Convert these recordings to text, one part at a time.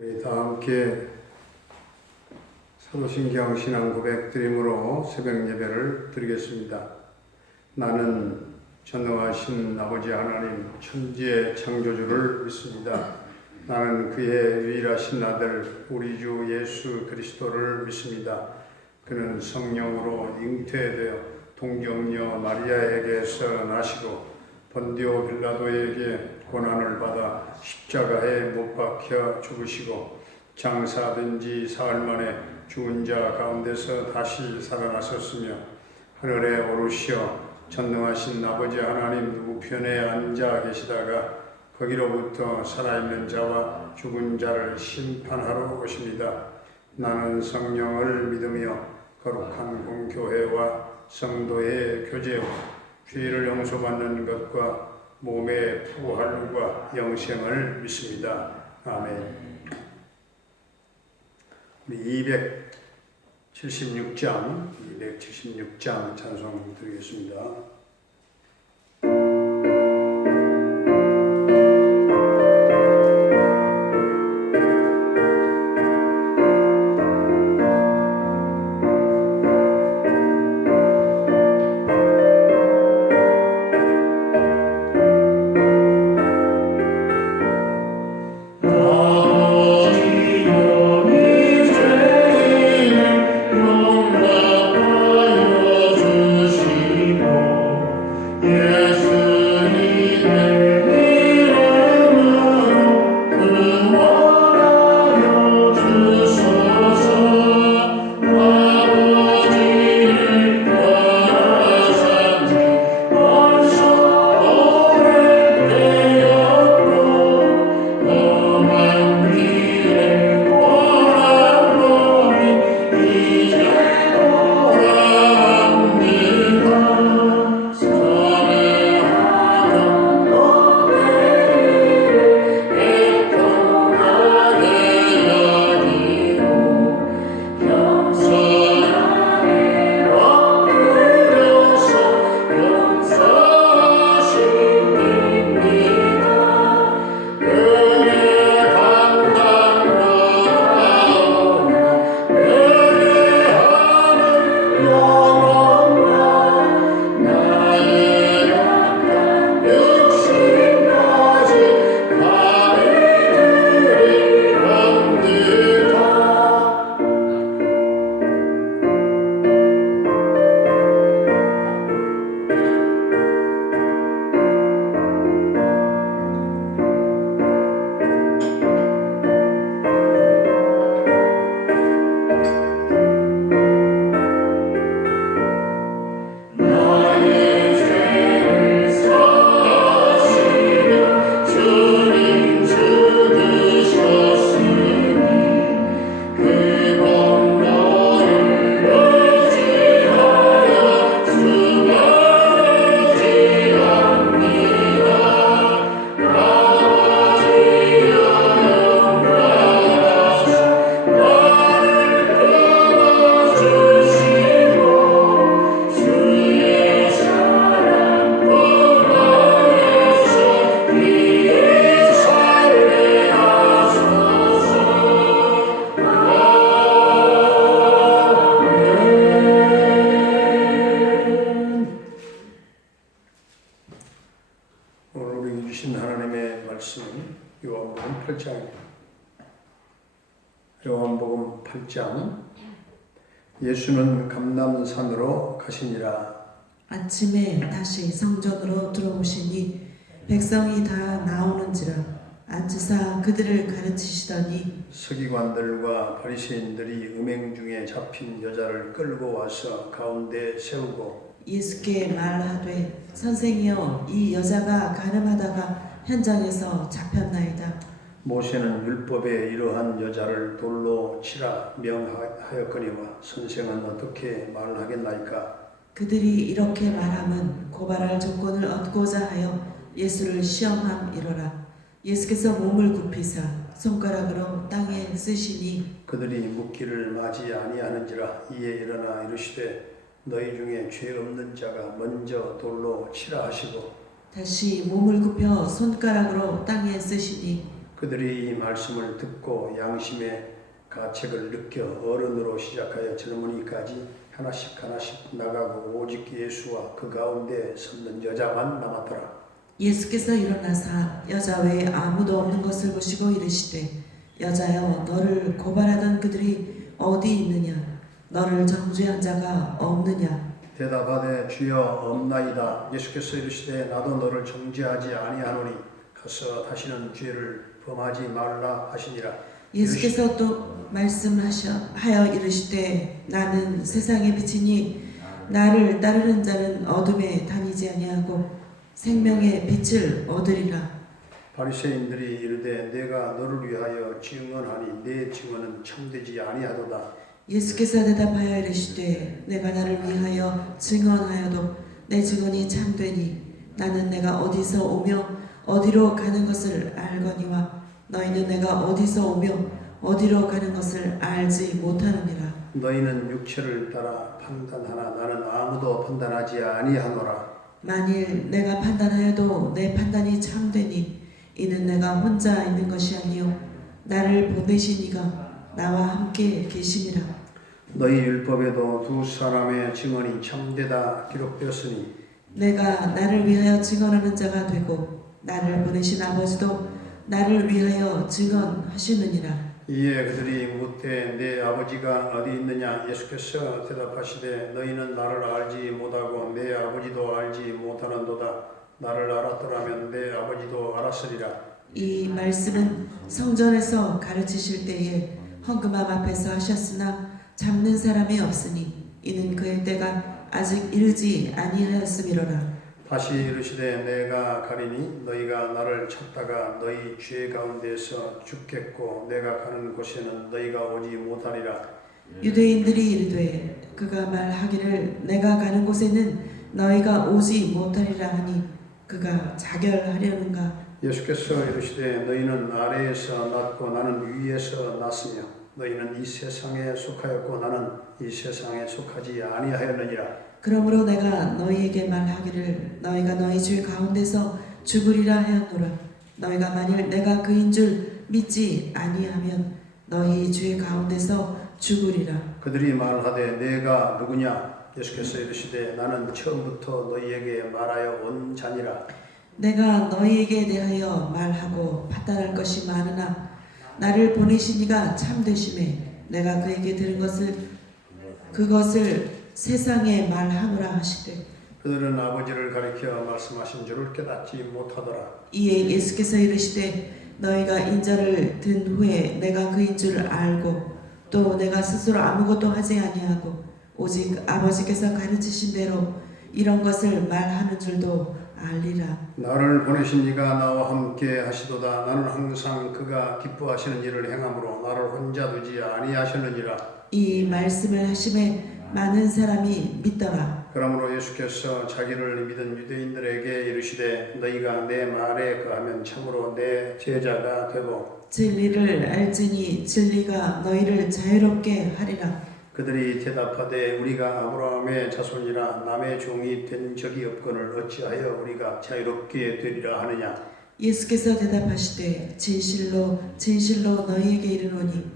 우리 다 함께 사도신경 신앙 고백 드림으로 새벽 예배를 드리겠습니다. 나는 전능하신 아버지 하나님 천지의 창조주를 믿습니다. 나는 그의 유일하신 아들 우리 주 예수 그리스도를 믿습니다. 그는 성령으로 잉태되어 동정녀 마리아에게서 나시고 본디오 빌라도에게 고난을 받아 십자가에 못 박혀 죽으시고 장사된 지 사흘 만에 죽은 자 가운데서 다시 살아나셨으며 하늘에 오르시어 전능하신 아버지 하나님 우편에 앉아 계시다가 거기로부터 살아있는 자와 죽은 자를 심판하러 오십니다. 나는 성령을 믿으며 거룩한 공교회와 성도의 교제와 죄를 용서받는 것과 몸의 부활과 영생을 믿습니다. 아멘. 우리 276장 찬송 드리겠습니다. 요한복음 8장 예수는 감람산으로 가시니라. 아침에 다시 성전으로 들어오시니 백성이 다 나오는지라 앉으사 그들을 가르치시더니 서기관들과 바리새인들이 음행 중에 잡힌 여자를 끌고 와서 가운데 세우고 예수께 말하되 선생이여 이 여자가 가늠하다가 현장에서 잡혔나이다. 모세는 율법에 이러한 여자를 돌로 치라 명하였거니와 선생은 어떻게 말하겠나이까. 그들이 이렇게 말함은 고발할 조건을 얻고자 하여 예수를 시험함이로라. 예수께서 몸을 굽히사 손가락으로 땅에 쓰시니 그들이 묻기를 마지 아니하는지라. 이에 일어나 이르시되 너희 중에 죄 없는 자가 먼저 돌로 치라 하시고 다시 몸을 굽혀 손가락으로 땅에 쓰시니 그들이 이 말씀을 듣고 양심의 가책을 느껴 어른으로 시작하여 젊은이까지 하나씩 하나씩 나가고 오직 예수와 그 가운데 섰는 여자만 남았더라. 예수께서 일어나사 여자 외에 아무도 없는 것을 보시고 이르시되 여자여 너를 고발하던 그들이 어디 있느냐 너를 정죄한 자가 없느냐. 대답하되 주여 없나이다. 예수께서 이르시되 나도 너를 정죄하지 아니하노니 가서 다시는 죄를 범하지 말라 하시니라. 예수께서 또 말씀하여 이르시되 나는 세상의 빛이니 나를 따르는 자는 어둠에 다니지 아니하고 생명의 빛을 얻으리라. 바리새인들이 이르되 내가 너를 위하여 증언하니 내 증언은 참되지 아니하도다. 예수께서 대답하여 이르시되 내가 나를 위하여 증언하여도 내 증언이 참되니 나는 내가 어디서 오며 어디로 가는 것을 알거니와 너희는 내가 어디서 오며 어디로 가는 것을 알지 못하느니라. 너희는 육체를 따라 판단하나 나는 아무도 판단하지 아니하노라. 만일 내가 판단하여도 내 판단이 참되니 이는 내가 혼자 있는 것이 아니요 나를 보내신 이가 나와 함께 계심이라. 너희 율법에도 두 사람의 증언이 참되다 기록되었으니 내가 나를 위하여 증언하는 자가 되고 나를 보내신 아버지도 나를 위하여 증언하시느니라. 이에 그들이 묻되 내 아버지가 어디 있느냐. 예수께서 대답하시되 너희는 나를 알지 못하고 내 아버지도 알지 못하는도다. 나를 알았더라면 내 아버지도 알았으리라. 이 말씀은 성전에서 가르치실 때에 헌금함 앞에서 하셨으나 잡는 사람이 없으니 이는 그의 때가 아직 이르지 아니하였음이로라. 다시 이르시되 내가 가리니 너희가 나를 찾다가 너희 죄 가운데서 죽겠고 내가 가는 곳에는 너희가 오지 못하리라. 유대인들이 이르되 그가 말하기를 내가 가는 곳에는 너희가 오지 못하리라 하니 그가 자결하려는가. 예수께서 이르시되 너희는 아래에서 났고 나는 위에서 났으며 너희는 이 세상에 속하였고 나는 이 세상에 속하지 아니하였느니라. 그러므로 내가 너희에게 말하기를 너희가 너희 죄 가운데서 죽으리라 하였노라. 너희가 만일 내가 그인 줄 믿지 아니하면 너희 죄 가운데서 죽으리라. 그들이 말하되 내가 누구냐. 예수께서 이르시되 나는 처음부터 너희에게 말하여 온 자니라. 내가 너희에게 대하여 말하고 판단할 것이 많으나 나를 보내신 이가 참되심에 내가 그에게 들은 그것을 세상에 말하노라 하시되 그들은 아버지를 가리켜 말씀하신 줄을 깨닫지 못하더라. 이에 예수께서 이르시되 너희가 인자를 든 후에 내가 그인 줄 알고 또 내가 스스로 아무것도 하지 아니하고 오직 아버지께서 가르치신 대로 이런 것을 말하는 줄도 알리라. 나를 보내신 이가 나와 함께 하시도다. 나는 항상 그가 기뻐하시는 일을 행함으로 나를 혼자 두지 아니하셨느니라. 이 말씀을 하심에 많은 사람이 믿더라. 그러므로 예수께서 자기를 믿은 유대인들에게 이르시되 너희가 내 말에 거하면 참으로 내 제자가 되고 진리를 알지니 진리가 너희를 자유롭게 하리라. 그들이 대답하되 우리가 아브라함의 자손이라 남의 종이 된 적이 없거늘 어찌하여 우리가 자유롭게 되리라 하느냐. 예수께서 대답하시되 진실로 진실로 너희에게 이르노니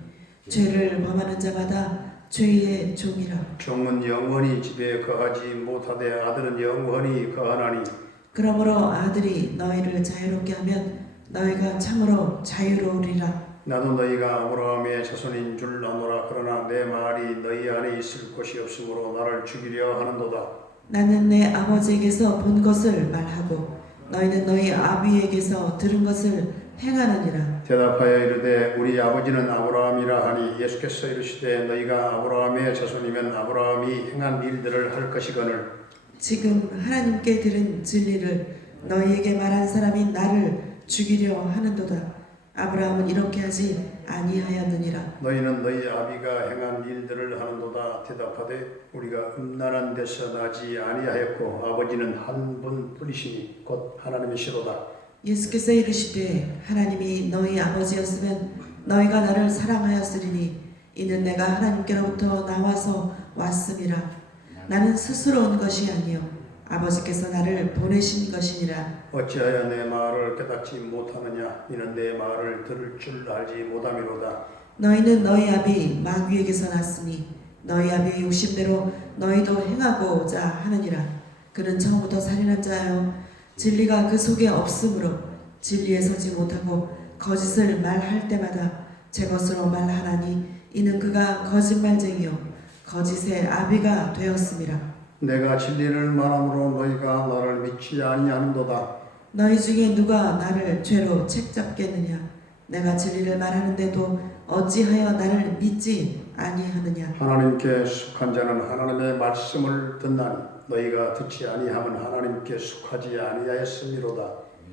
죄를 범하는 자마다 죄의 종이라. 종은 영원히 집에 거하지 못하되 아들은 영원히 거하나니. 그러므로 아들이 너희를 자유롭게 하면 너희가 참으로 자유로우리라. 나도 너희가 아브라함의 자손인 줄 아노라. 그러나 내 말이 너희 안에 있을 곳이 없으므로 나를 죽이려 하는도다. 나는 내 아버지에게서 본 것을 말하고 너희는 너희 아비에게서 들은 것을 행하느니라. 대답하여 이르되 우리 아버지는 아브라함이라 하니 예수께서 이르시되 너희가 아브라함의 자손이면 아브라함이 행한 일들을 할 것이거늘. 지금 하나님께 들은 진리를 너희에게 말한 사람이 나를 죽이려 하는도다. 아브라함은 이렇게 하지 아니하였느니라. 너희는 너희 아비가 행한 일들을 하는도다. 대답하되 우리가 음란한 데서 나지 아니하였고 아버지는 한 분뿐이시니 곧 하나님이시로다. 예수께서 이르시되 하나님이 너희 아버지였으면 너희가 나를 사랑하였으리니 이는 내가 하나님께로부터 나와서 왔음이라. 나는 스스로 온 것이 아니요 아버지께서 나를 보내신 것이니라. 어찌하여 내 말을 깨닫지 못하느냐 이는 내 말을 들을 줄 알지 못함이로다. 너희는 너희 아비 마귀에게서 났으니 너희 아비의 욕심대로 너희도 행하고자 하느니라. 그는 처음부터 살인한 자요 진리가 그 속에 없으므로 진리에 서지 못하고 거짓을 말할 때마다 제 것으로 말하나니 이는 그가 거짓말쟁이요 거짓의 아비가 되었음이라. 내가 진리를 말함으로 너희가 나를 믿지 아니하는도다. 너희 중에 누가 나를 죄로 책잡겠느냐? 내가 진리를 말하는데도 어찌하여 나를 믿지 아니하느냐? 하나님께 속한 자는 하나님의 말씀을 듣나니 너희가 듣지 아니하면 하나님께 속하지 아니하였음이로다.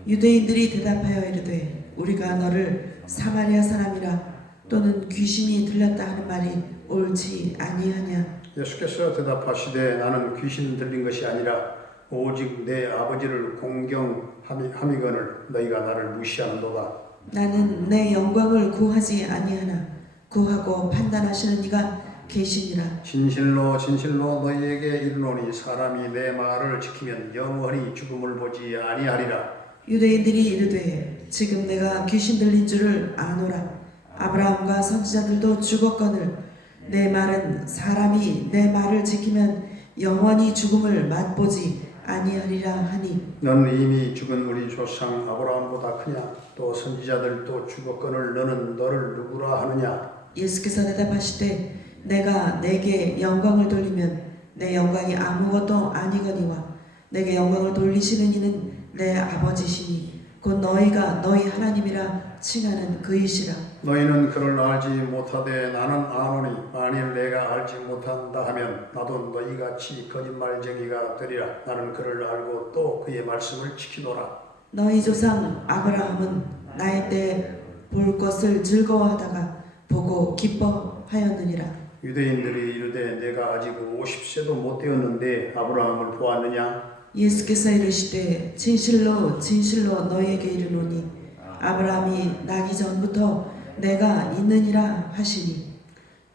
유대인들이 대답하여 이르되 우리가 너를 사마리아 사람이라 또는 귀신이 들렸다 하는 말이 옳지 아니하냐? 예수께서 대답하시되 나는 귀신 들린 것이 아니라 오직 내 아버지를 공경함이거늘 너희가 나를 무시하는도다. 나는 내 영광을 구하지 아니하나 구하고 판단하시는 이가 계시니라. 진실로 진실로 너희에게 이르노니 사람이 내 말을 지키면 영원히 죽음을 보지 아니하리라. 유대인들이 이르되 지금 내가 귀신 들린 줄을 아노라. 아브라함과 선지자들도 죽었거늘 내 말은 사람이 내 말을 지키면 영원히 죽음을 맛보지 아니하리라 하니 넌 이미 죽은 우리 조상 아브라함보다 크냐? 또 선지자들도 죽었거늘 너는 너를 누구라 하느냐? 예수께서 대답하시되 내가 내게 영광을 돌리면 내 영광이 아무것도 아니거니와 내게 영광을 돌리시는 이는 내 아버지시니 곧 너희가 너희 하나님이라 칭하는 그이시라. 너희는 그를 알지 못하되 나는 아노니 만일 내가 알지 못한다 하면 나도 너희같이 거짓말쟁이가 되리라. 나는 그를 알고 또 그의 말씀을 지키노라. 너희 조상 아브라함은 나의 때에 볼 것을 즐거워하다가 보고 기뻐하였느니라. 유대인들이 이르되 내가 아직 50세도 못 되었는데 아브라함을 보았느냐? 예수께서 이르시되 진실로 진실로 너희에게 이르노니 아브라함이 나기 전부터 내가 있느니라 하시니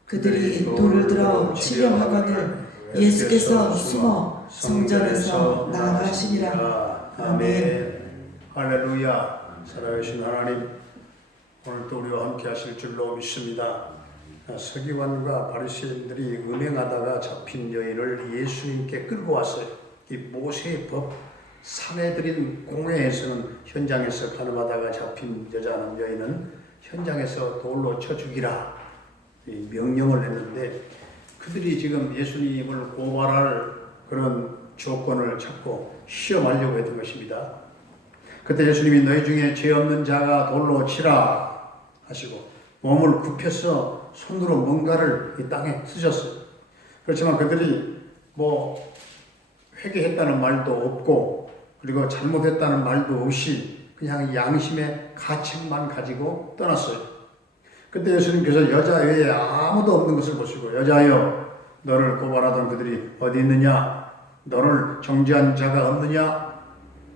그들이 돌을 들어 치려 하거늘 예수께서 숨어 성전에서 나가시니라. 아멘. 할렐루야. 살아계신 하나님, 오늘도 우리와 함께 하실 줄로 믿습니다. 서기관과 바리새인들이 음행하다가 잡힌 여인을 예수님께 끌고 왔어요. 이 모세의 법 사내들인 공회에서는 현장에서 가늠하다가 잡힌 여자는 여인은 현장에서 돌로 쳐 죽이라 이 명령을 했는데 그들이 지금 예수님을 고발할 그런 조건을 찾고 시험하려고 했던 것입니다. 그때 예수님이 너희 중에 죄 없는 자가 돌로 치라 하시고 몸을 굽혀서 손으로 뭔가를 이 땅에 쓰셨어요. 그렇지만 그들이 회개했다는 말도 없고 그리고 잘못했다는 말도 없이 그냥 양심의 가책만 가지고 떠났어요. 그때 예수님께서 여자 외에 아무도 없는 것을 보시고 여자여 너를 고발하던 그들이 어디 있느냐? 너를 정죄한 자가 없느냐?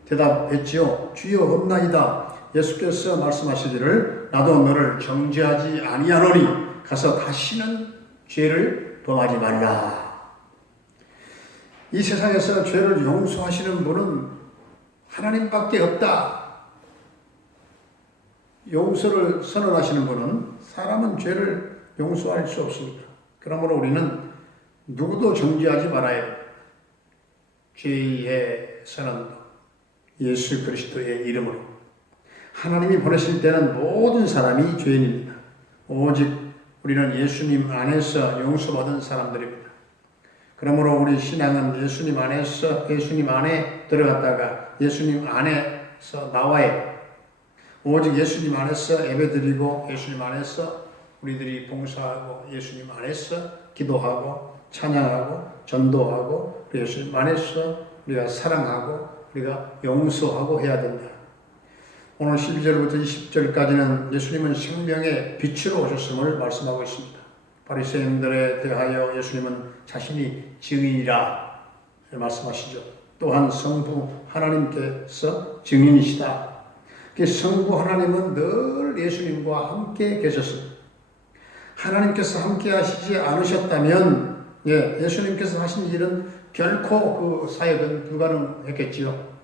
대답했지요. 주여 없나이다. 예수께서 말씀하시기를 나도 너를 정죄하지 아니하노니 가서 다시는 죄를 범하지 말라. 이 세상에서 죄를 용서하시는 분은 하나님밖에 없다. 용서를 선언하시는 분은 사람은 죄를 용서할 수 없습니다. 그러므로 우리는 누구도 정죄하지 말아야 합니다. 죄의 선언도 예수 그리스도의 이름으로 하나님이 보내실 때는 모든 사람이 죄인입니다. 오직 우리는 예수님 안에서 용서받은 사람들입니다. 그러므로 우리 신앙은 예수님 안에서 예수님 안에 들어갔다가 예수님 안에서 나와야 오직 예수님 안에서 예배드리고 예수님 안에서 우리들이 봉사하고 예수님 안에서 기도하고 찬양하고 전도하고 예수님 안에서 우리가 사랑하고 우리가 용서하고 해야 된다. 오늘 12절부터 20절까지는 예수님은 생명의 빛으로 오셨음을 말씀하고 있습니다. 바리새인들에 대하여 예수님은 자신이 증인이라 말씀하시죠. 또한 성부 하나님께서 증인이시다. 성부 하나님은 늘 예수님과 함께 계셨습니다. 하나님께서 함께 하시지 않으셨다면 예수님께서 하신 일은 결코 그 사역은 불가능했겠지요.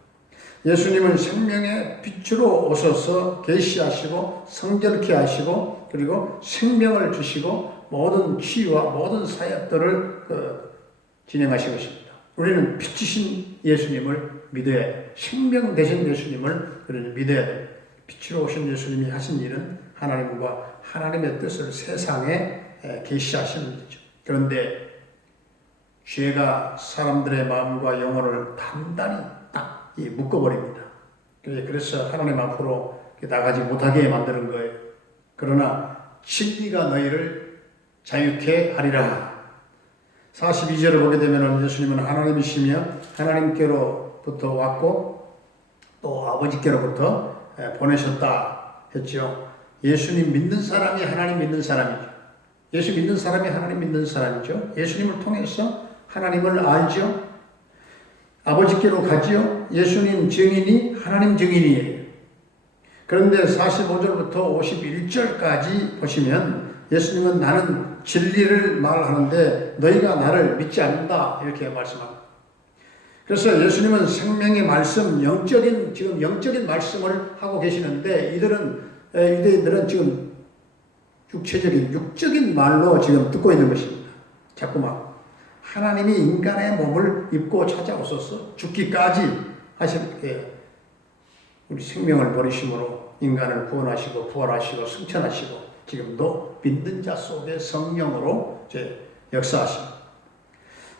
예수님은 생명의 빛으로 오셔서 계시하시고 성결케 하시고 그리고 생명을 주시고 모든 치유와 모든 사역들을 진행하신 것입니다. 우리는 빛이신 예수님을 믿어야 돼. 생명 되신 예수님을 우리는 믿어야 돼. 빛으로 오신 예수님이 하신 일은 하나님과 하나님의 뜻을 세상에 계시하시는 일이죠. 그런데 죄가 사람들의 마음과 영혼을 단단히 딱 묶어버립니다. 그래서 하나님 앞으로 나가지 못하게 만드는 거예요. 그러나 진리가 너희를 자유케 하리라. 42절을 보게 되면 예수님은 하나님이시며 하나님께로부터 왔고 또 아버지께로부터 보내셨다 했죠. 예수님 믿는 사람이 하나님 믿는 사람이죠. 예수 믿는 사람이 하나님 믿는 사람이죠. 예수님을 통해서 하나님을 알죠. 아버지께로 가지요. 예수님 증인이 하나님 증인이에요. 그런데 45절부터 51절까지 보시면 예수님은 나는 진리를 말하는데 너희가 나를 믿지 않는다 이렇게 말씀합니다. 그래서 예수님은 생명의 말씀, 영적인 말씀을 하고 계시는데 유대인들은 지금 육적인 말로 지금 듣고 있는 것입니다. 자꾸만 하나님이 인간의 몸을 입고 찾아오셔서 죽기까지 하셨기에 우리 생명을 버리심으로 인간을 구원하시고 부활하시고 승천하시고 지금도 믿는 자 속에 성령으로 역사하십니다.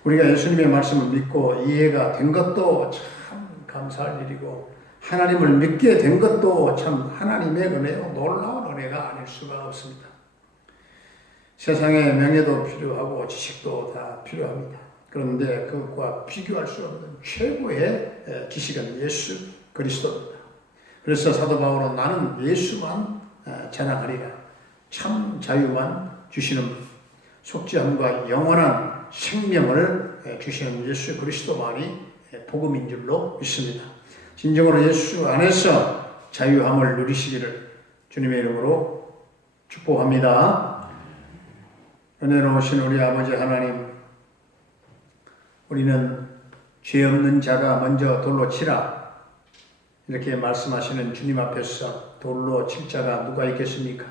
우리가 예수님의 말씀을 믿고 이해가 된 것도 참 감사할 일이고 하나님을 믿게 된 것도 참 하나님의 은혜요 놀라운 은혜가 아닐 수가 없습니다. 세상에 명예도 필요하고 지식도 다 필요합니다. 그런데 그것과 비교할 수 없는 최고의 지식은 예수 그리스도입니다. 그래서 사도 바울은 나는 예수만 찬양하리라. 참 자유만 주시는 속죄함과 영원한 생명을 주시는 예수 그리스도만이 복음인 줄로 믿습니다. 진정으로 예수 안에서 자유함을 누리시기를 주님의 이름으로 축복합니다. 은혜로우신 우리 아버지 하나님, 우리는 죄 없는 자가 먼저 돌로 치라 이렇게 말씀하시는 주님 앞에서 돌로 칠 자가 누가 있겠습니까?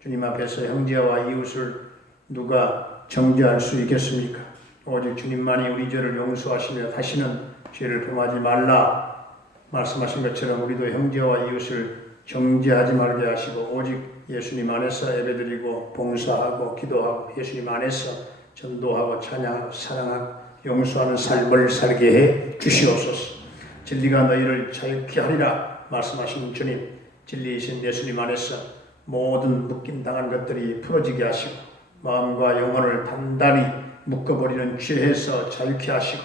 주님 앞에서 형제와 이웃을 누가 정죄할 수 있겠습니까? 오직 주님만이 우리 죄를 용서하시며 다시는 죄를 범하지 말라 말씀하신 것처럼 우리도 형제와 이웃을 정죄하지 말게 하시고 오직 예수님 안에서 예배드리고 봉사하고 기도하고 예수님 안에서 전도하고 찬양하고 사랑하고 용서하는 삶을 살게 해 주시옵소서. 진리가 너희를 자유케 하리라 말씀하신 주님, 진리이신 예수님 안에서 모든 묶임당한 것들이 풀어지게 하시고 마음과 영혼을 단단히 묶어버리는 죄에서 자유케 하시고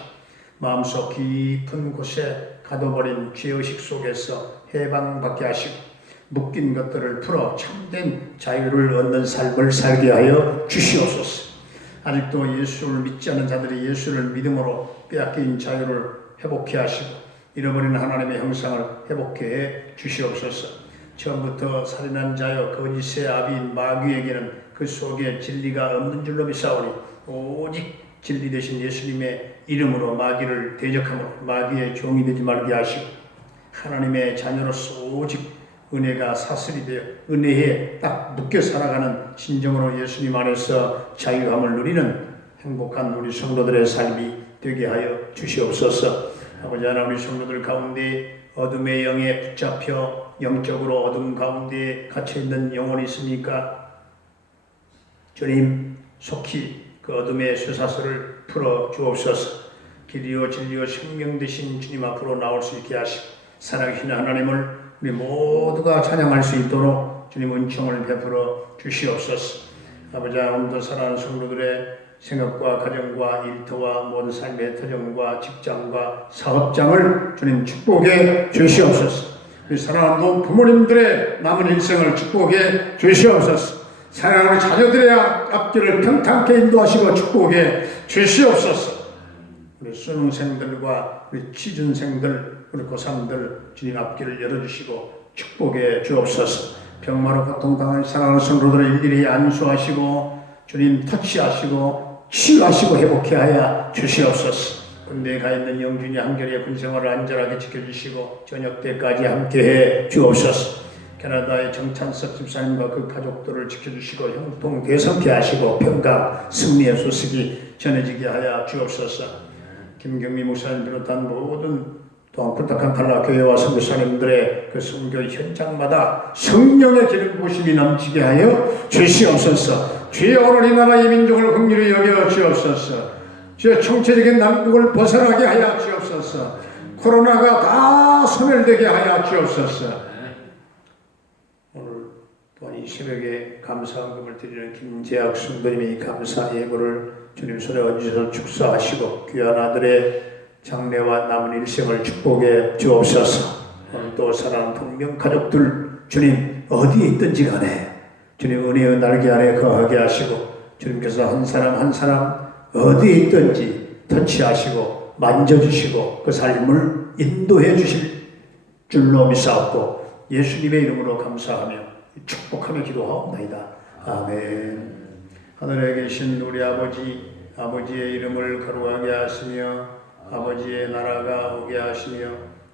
마음속 깊은 곳에 가둬버린 죄의식 속에서 해방받게 하시고 묶인 것들을 풀어 참된 자유를 얻는 삶을 살게 하여 주시옵소서. 아직도 예수를 믿지 않는 자들이 예수를 믿음으로 빼앗긴 자유를 회복해 하시고 잃어버린 하나님의 형상을 회복해 해 주시옵소서. 처음부터 살인한 자여 거짓의 아비인 마귀에게는 그 속에 진리가 없는 줄로 믿사오니 오직 진리 되신 예수님의 이름으로 마귀를 대적함으로 마귀의 종이 되지 말게 하시고 하나님의 자녀로서 오직 은혜가 사슬이 되어 은혜에 딱 묶여 살아가는 진정으로 예수님 안에서 자유함을 누리는 행복한 우리 성도들의 삶이 되게 하여 주시옵소서. 아버지 하나님, 우리 성도들 가운데 어둠의 영에 붙잡혀 영적으로 어둠 가운데 갇혀있는 영혼이 있습니까? 주님, 속히 그 어둠의 쇠사슬을 풀어 주옵소서. 길이요 진리요 생명 되신 주님 앞으로 나올 수 있게 하시고 살아계신 하나님을 우리 모두가 찬양할 수 있도록 주님 은총을 베풀어 주시옵소서. 아버지, 오늘도 사랑하는 성도들의 생각과 가정과 일터와 모든 삶의 터전과 직장과 사업장을 주님 축복해 주시옵소서. 우리 사랑하는 부모님들의 남은 일생을 축복해 주시옵소서. 사랑하는 자녀들의 앞길을 평탄케 인도하시고 축복해 주시옵소서. 우리 수능생들과 우리 취준생들, 우리 고3들 주님 앞길을 열어주시고 축복해 주옵소서. 병마로 고통당한 사랑하는 성도들을 일일이 안수하시고 주님 터치하시고 치유하시고 회복해 하여 주시옵소서. 군대에 가 있는 영준이 한결의 군생활을 안전하게 지켜주시고 저녁 때까지 함께해 주옵소서. 캐나다의 정찬석 집사님과 그 가족들을 지켜주시고 형통 대성케 하시고 평강 승리의 소식이 전해지게 하여 주옵소서. 김경미 목사님 비롯한 모든 또한 쿠타칸 탈라 교회와 선교사님들의 그 선교 현장마다 성령의 기름 부으심이 넘치게 하여 주시옵소서. 주여 오늘 이 나라 이 민족을 긍휼히 여겨 주옵소서. 주여 총체적인 난국을 벗어나게 하여 주옵소서. 코로나가 다 소멸되게 하여 주옵소서. 오늘 또한 이 새벽에 감사헌금을 드리는 김재학 성도님의 감사 예고를 주님 손에 얹으셔서 축사하시고 귀한 아들의 장래와 남은 일생을 축복해 주옵소서. 오늘 또 사랑하는 동명 가족들 주님 어디에 있든지 간에 주님 은혜의 날개 아래 거하게 하시고 주님께서 한 사람 한 사람 어디에 있든지 터치하시고 만져주시고 그 삶을 인도해 주실 줄로 믿사옵고 예수님의 이름으로 감사하며 축복하며 기도하옵나이다. 아멘. 하늘에 계신 우리 아버지의 이름을 거룩하게 하시며 아버지의 나라가 오게 하시며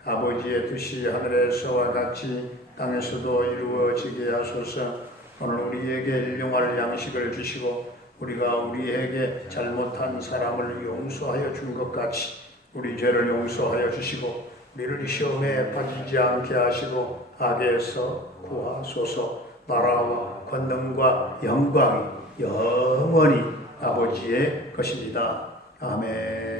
아버지의 뜻이 하늘에서와 같이 땅에서도 이루어지게 하소서. 오늘 우리에게 일용할 양식을 주시고 우리가 우리에게 잘못한 사람을 용서하여 준 것 같이 우리 죄를 용서하여 주시고 우리를 시험에 빠지지 않게 하시고 악에서 구하소서. 나라와 권능과 영광이 영원히 아버지의 것입니다. 아멘.